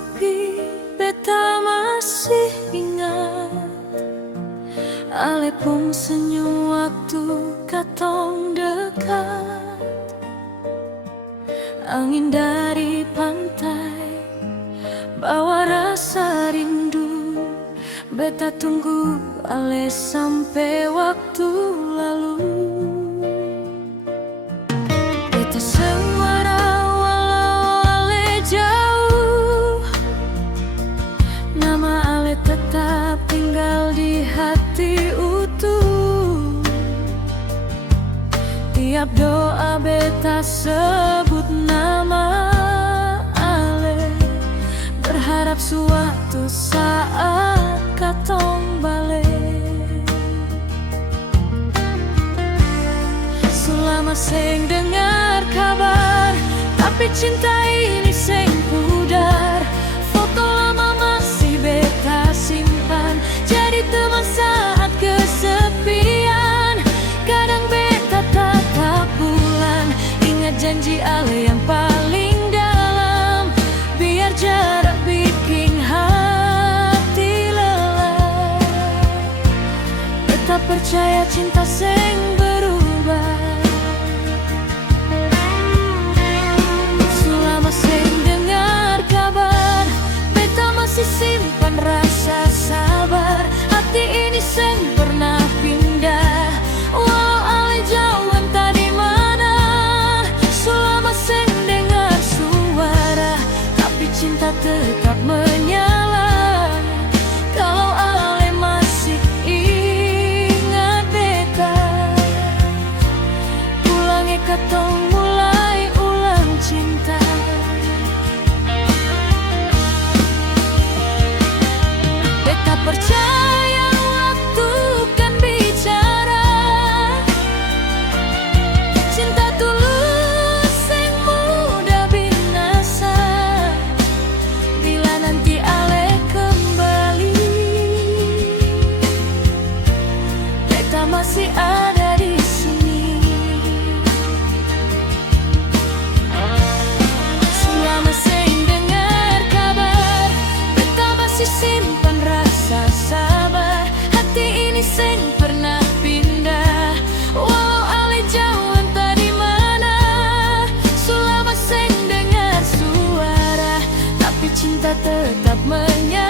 sepi, beta masih ingat. Ale pun senyum waktu katong dekat. Angin dari pantai bawa rasa rindu. Beta tunggu ale sampai waktu lalu. Beta sengwara walau ale jauh. Nama ale tetap tinggal di hati utuh. Tiap doa beta sebut nama ale, berharap suatu saat katong balik. Selama seng dengar kabar, tapi cinta ini seng pudar. Foto lama masih beta simpan, jadi teman saat kesepian. Kadang beta tatap bulan, ingat janji ale yang paling dalam. Biar jarak bikin hati lelah, beta percaya cinta seng berubah. Selama seng dengar kabar, beta masih simpan rasa sabar. Hati ini seng pernah pindah, walau ale jauh entah di mana. Selama seng dengar suara, tapi cinta tetap menyala. Kalau ale masih ingat beta, ulangi katong mulai ulang cinta. Beta percaya waktu kan bicara. Cinta tulus seng mudah binasa. Bila nanti ale kembali, beta masih ada di sini. Selama seng dengar kabar, beta masih simpan rasa sabar. Hati ini seng pernah pindah, walau ale jauh entah di mana. Selama seng dengar suara, tapi cinta tetap menyala.